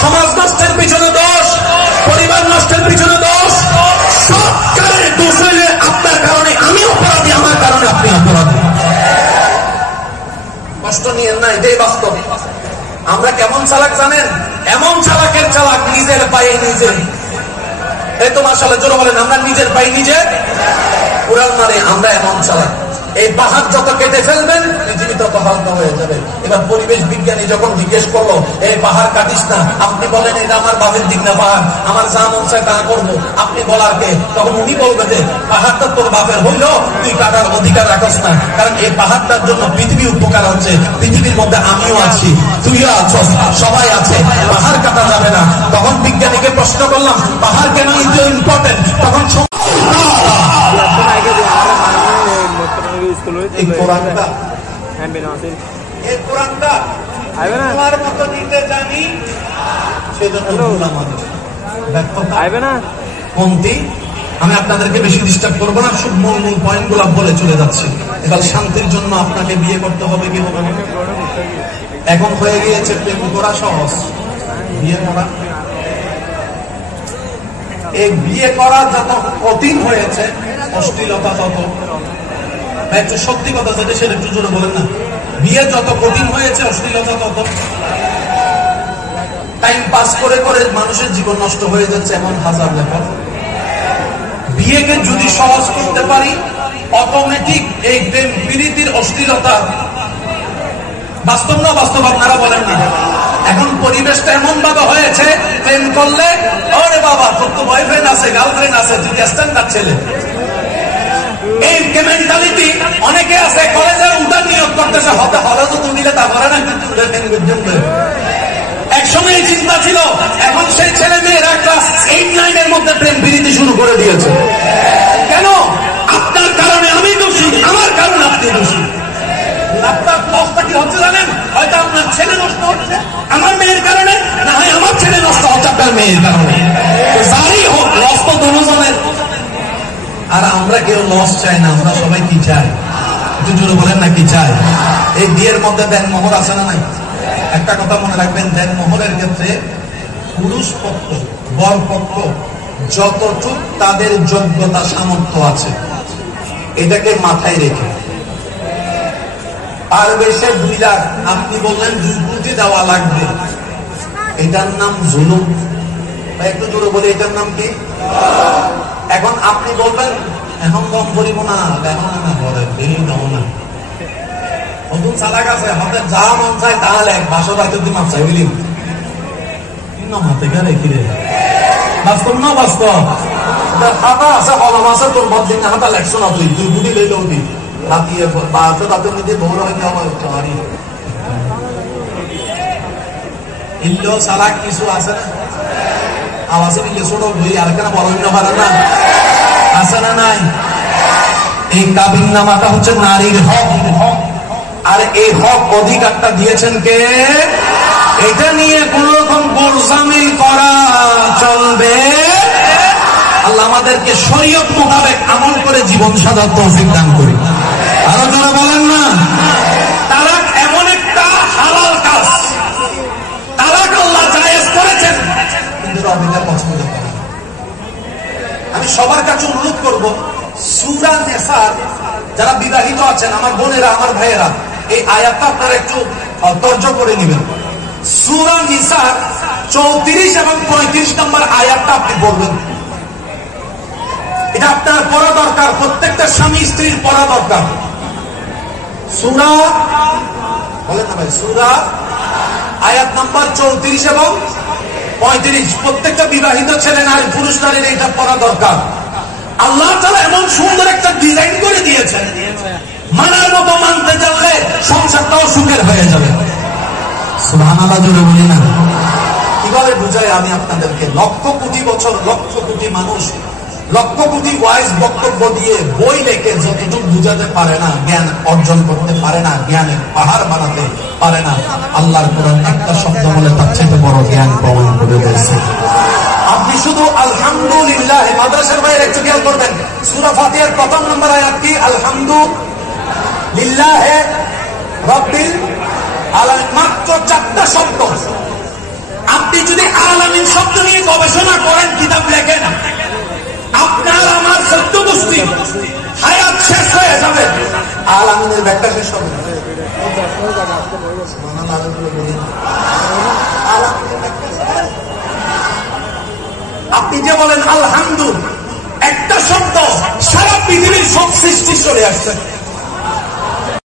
সমাজ নষ্টের পিছনে দোষ, পরিবার নষ্টের পিছনে দোষ, সব কারণে দোষ হইলে আপনার কারণে আমি অপরাধী, আমার কারণে আপনি অপরাধী। কষ্ট নিয়েন না, এটাই বাস্তব। আমরা কেমন চালাক জানেন? এমন চালাকের চালাক, নিজের পায়ে নিজে। এই তো মাশাআল্লাহ জোরে বলেন, আমরা নিজের পায়ে নিজে উড়াল মারে। আমরা এমন চালাক, এই পাহাড় যত কেটে ফেলবেন পৃথিবী তত হালকা হয়ে যাবে। এবার পরিবেশ বিজ্ঞানী যখন জিজ্ঞেস করলো এই পাহাড় কাটিস না, আপনি বলেন এটা আমার বাপের দিক না পাহাড়, আমার যা মন চায় তা করবো, আপনি বলার কে? তখন উনি বলবে যে পাহাড়টা তোর বাপের হইলেও তুই কাটার অধিকার রাখস না, কারণ এই পাহাড়টার জন্য পৃথিবী উপকার হচ্ছে, পৃথিবীর মধ্যে আমিও আছি, তুইও আছো, সবাই আছে, পাহাড় কাটা যাবে না। তখন বিজ্ঞানীকে প্রশ্ন করলাম পাহাড় কেন ইম্পর্টেন্ট? তখন এই কোরআনটা তোমার মতো নিতে জানি, সেজন্য কমতি। আমি আপনাদেরকে বেশি ডিস্টার্ব করবো না, সব মূল মূল পয়েন্ট গুলা বলে চলে যাচ্ছি। এবার শান্তির জন্য আপনাকে বিয়ে করতে হবে কি হবে না? এখন হয়ে গিয়েছে প্রেম করা সহজ, বিয়ে করা, এই বিয়ে করা যত কঠিন হয়েছে অশ্লীলতা তত। একটু সত্যি কথা যেটা সেটা একটু জোরে বলেন না। বিয়ে যত কঠিন হয়েছে অশ্লীলতা তত। টাইম পাস করে করে মানুষের জীবন নষ্ট হয়ে যাচ্ছে, এমন হাজার ব্যাপার। বিয়েকে যদি সহজ করতে পারি অটোমেটিক এই প্রেম প্রীতির অশ্লীলতা বাস্তব না বাস্তব আপনারা বলেন না। এখন পরিবেশটা এমন ভাবে হয়েছে, প্রেম করলে ওরে বাবা তোর তো বয়ফ্রেন্ড আছে, গার্লফ্রেন্ড আছে, তুই স্ট্যান্ডার্ড ছেলে। এই মেন্টালিটি অনেকে আছে, কলেজে উঠার নিয়োগ করতেছে, হতে হলে তো তুমি তা করে না, কিন্তু একসময় এই চিন্তা ছিল। এখন সেই ছেলে মেয়েরা ক্লাস 8-9 মধ্যে প্রেম প্রীতি শুরু করে দিয়েছে। কেন? আপনার কারণে আমি দোষী, আমার কারণে আপনি দোষী। আপনার দোষটা কি হচ্ছে জানেন? হয়তো আপনার ছেলে নষ্ট হচ্ছে আমার মেয়ের কারণে, না হয় আমার ছেলে নষ্ট হচ্ছে আপনার মেয়ের কারণে। যাই হোক, লস তো দুজনের। আর আমরা কেউ লস চাই না, আমরা সবাই কি চাই? জোরে বলেন না কি চাই? এই বিয়ের মধ্যে দেন মোহর আছে না নাই? একটা কথা মনে রাখবেন, দেন মোহরের ক্ষেত্রে পুরুষ পক্ষ বর পক্ষ যতটুক তাদের যোগ্যতা সামর্থ্য আছে এটাকে মাথায় রেখে, আর বেশি 2 লাখ আপনি বললেন 2 কোটি দেওয়া লাগবে, এটার নাম জুলুম। একটু জোরে বলে এটার নাম কি? এখন আপনি বলবেন এখন কম করিব না, এখন না ঘরে বেরিয়ে দাও না, নতুন চালাক আছে, আমাদের যা মন চায় তা লেখ, বাসা বাড়িতে তুই মান চাই বুঝলি হাতে গেলে কিরে বাস্তব না বাস্তব। হাতা আছে কলম আছে, তোর বদিন হাতা লেখছো না, তুই 2 কোটি লইলেও দি রাতিয়ে বাসা রাতে নিতে বড় হয়ে যাওয়া পারি। ইল্লো চালাক কিছু আছে না, আওয়াজে দিলে ছোট বই আর কেন বড় হইতে পারে না, আছে না নাই? এই কাবিন নামাটা হচ্ছে নারীর হক, আর এই হক অধিকারটা দিয়েছেন কে? এটা নিয়ে কোন রকম গোলজামিল করা চলবে? আল্লাহ আমাদেরকে শরীয়ত মোতাবেক আমল করে জীবন সাজার তৌফিক দান করি। আরো যারা বলেন না, তালাক এমন একটা হালাল কাজ, তালাক আল্লাহ জায়েজ করেছেন, কিন্তু অধিকার পছন্দ করে। আমি সবার কাছে অনুরোধ করব, সূরা নিসার যারা বিবাহিত আছেন আমার বোনেরা, আমার ভাইয়েরা, এই আয়াতটা আপনারা একটু তর্জমা করে নেবেন। সূরা নিসার 34 এবং 35 নম্বর আয়াতটা আপনি বলবেন। এটা আপনার পড়া দরকার, প্রত্যেকটা স্বামী স্ত্রীর পড়া দরকার। সূরা বলেন না ভাই, সূরা আয়াত নাম্বার 34 এবং 35, প্রত্যেকটা বিবাহিত ছেলে নারী পুরুষ নারীর এটা পড়া দরকার। আল্লাহ তাআলা এমন সুন্দর একটা ডিজাইন করে দিয়েছেন, মানার মতো মানতে জানলে সংসারটাও সুখের হয়ে যাবে। সুবহানাল্লাহ জোরে বলি না। কিভাবে বুঝাই আমি আপনাদেরকে? লক্ষ কোটি বছর, লক্ষ কোটি মানুষ, লক্ষ কোটি ওয়াইজ বক্তব্য দিয়ে বই লেখে যতটুকু বুঝাতে পারে না, জ্ঞান অর্জন করতে পারে না, জ্ঞানের পাহাড় বানাতে পারে না, আল্লাহর কোরআন একটা শব্দ বলে তার চেয়ে বড় জ্ঞান প্রমাণ করে দিয়েছে। আপনি শুধু আলহামদুলিল্লাহ, মাদ্রাসার বাইরে একটু খেয়াল করবেন, সূরা ফাতিহার প্রথম নম্বর আয়াত কি? আলহামদুলিল্লাহ রাব্বিল আলামিন। মাত্র 4টা শব্দ। আপনি যদি আল-আমিন শব্দ নিয়ে গবেষণা করেন, কিতাব লেখেন, আপনার আমার সত্য গোষ্ঠী হায়াত শেষ হয়ে যাবে, আল-আমিনের ব্যাখ্যা শেষ হবে। আপনি যে বলেন আলহামদু, একটা শব্দ সারা পৃথিবীর সব সৃষ্টি চলে আসছে।